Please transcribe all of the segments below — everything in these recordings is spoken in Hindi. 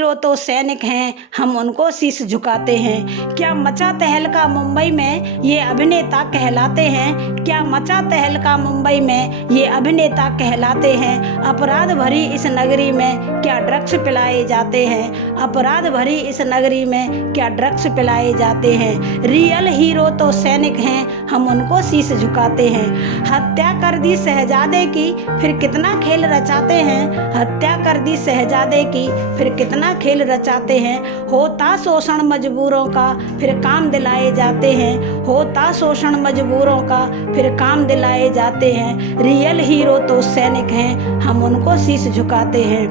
हीरो तो सैनिक हैं, हम उनको शीश झुकाते हैं। क्या मचा तहलका मुंबई में, ये अभिनेता कहलाते हैं। क्या मचा तहलका मुंबई में, ये अभिनेता कहलाते हैं। अपराध भरी इस नगरी में क्या ड्रग्स पिलाए जाते हैं। अपराध भरी इस नगरी में क्या ड्रग्स पिलाए जाते हैं। रियल हीरो तो सैनिक हैं, हम उनको शीश झुकाते हैं। हत्या कर दी शहजादे की, फिर कितना खेल रचाते हैं। हत्या कर दी शहजादे की, फिर कितना खेल रचाते हैं। होता शोषण मजबूरों का, फिर काम दिलाए जाते हैं। होता शोषण मजबूरों का, फिर काम दिलाए जाते हैं। रियल हीरो तो सैनिक हैं, हम उनको शीश झुकाते हैं।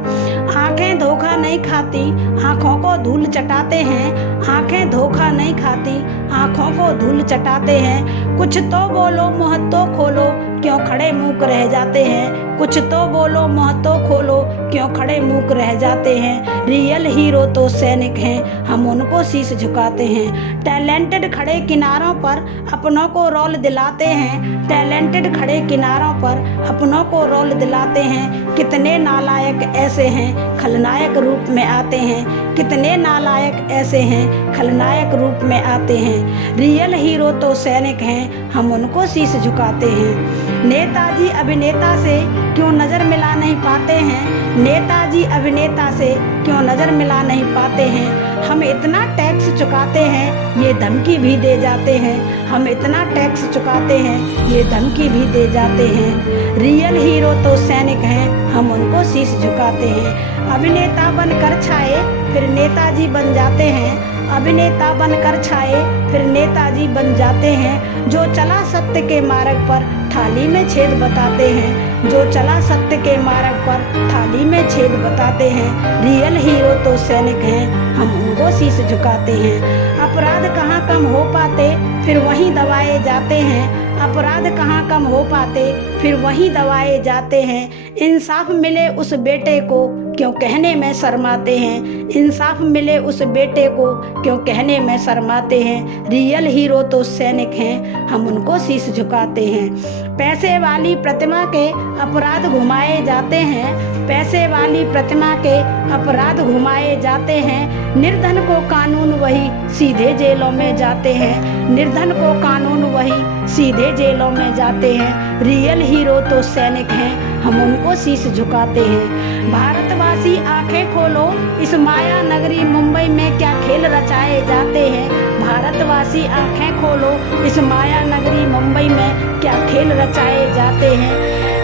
आंखें धोखा नहीं खाती, आंखों को धूल चटाते हैं। आंखें धोखा नहीं खाती, आंखों को धूल चटाते हैं। कुछ तो बोलो मुँह तो खोलो, क्यों खड़े मूक रह जाते हैं। कुछ तो बोलो मुँह तो खोलो, क्यों खड़े मूक रह जाते हैं। रियल हीरो तो सैनिक हैं, हम उनको शीश झुकाते हैं। टैलेंटेड खड़े किनारों पर अपनों को रोल दिलाते हैं। टैलेंटेड खड़े किनारों पर अपनों को रोल दिलाते हैं। कितने नालायक ऐसे हैं, खलनायक रूप में आते हैं। कितने नालायक ऐसे हैं, खलनायक रूप में आते हैं। रियल हीरो तो सैनिक हैं, हम उनको शीश झुकाते हैं। नेताजी अभिनेता से क्यों नज़र मिला नहीं पाते हैं। नेताजी अभिनेता से क्यों नज़र मिला नहीं पाते हैं। हम इतना टैक्स चुकाते हैं, ये धमकी भी दे जाते हैं। हम इतना टैक्स चुकाते हैं, ये धमकी भी दे जाते हैं। रियल हीरो तो सैनिक हैं, हम उनको शीश झुकाते हैं। अभिनेता बनकर छाए, फिर नेताजी बन जाते हैं। अभिनेता बनकर छाए, फिर नेताजी बन जाते हैं। जो चला सत्य के मार्ग पर, थाली में छेद बताते हैं। जो चला सत्य के मार्ग पर, थाली में छेद बताते हैं। रियल हीरो तो सैनिक हैं, हम उनको शीश झुकाते हैं। अपराध कहाँ कम हो पाते, फिर वहीं दबाए जाते हैं। अपराध कहाँ कम हो पाते, फिर वहीं दबाए जाते हैं। इंसाफ मिले उस बेटे को, क्यों कहने में शर्माते हैं। इंसाफ मिले उस बेटे को, क्यों कहने में शर्माते हैं। रियल हीरो तो सैनिक हैं, हम उनको शीश झुकाते हैं। पैसे वाली प्रतिमा के अपराध घुमाए जाते हैं। पैसे वाली प्रतिमा के अपराध घुमाए जाते हैं। निर्धन को कानून वही सीधे जेलों में जाते हैं। निर्धन को कानून वही सीधे जेलों में जाते हैं। रियल हीरो तो सैनिक हैं, हम उनको शीश झुकाते हैं। भारतवासी आंखें खोलो, इस माया नगरी मुंबई में क्या खेल रचाए जाते हैं। भारतवासी आंखें खोलो, इस माया नगरी मुंबई में क्या खेल रचाए जाते हैं।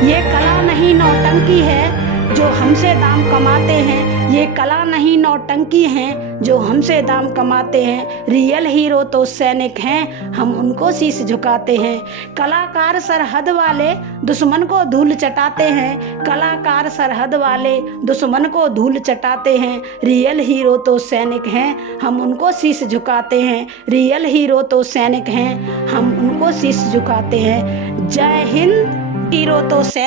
ये कला नहीं नौटंकी है, जो हमसे दाम कमाते हैं। ये कला नहीं नौटंकी हैं, जो हमसे दाम कमाते हैं। रियल हीरो तो सैनिक हैं, हम उनको शीश झुकाते हैं। कलाकार सरहद वाले दुश्मन को धूल चटाते हैं। कलाकार सरहद वाले दुश्मन को धूल चटाते हैं। रियल हीरो तो सैनिक हैं, हम उनको शीश झुकाते हैं। रियल हीरो तो सैनिक हैं, हम उनको शीश झुकाते हैं। जय हिंद। हीरो तो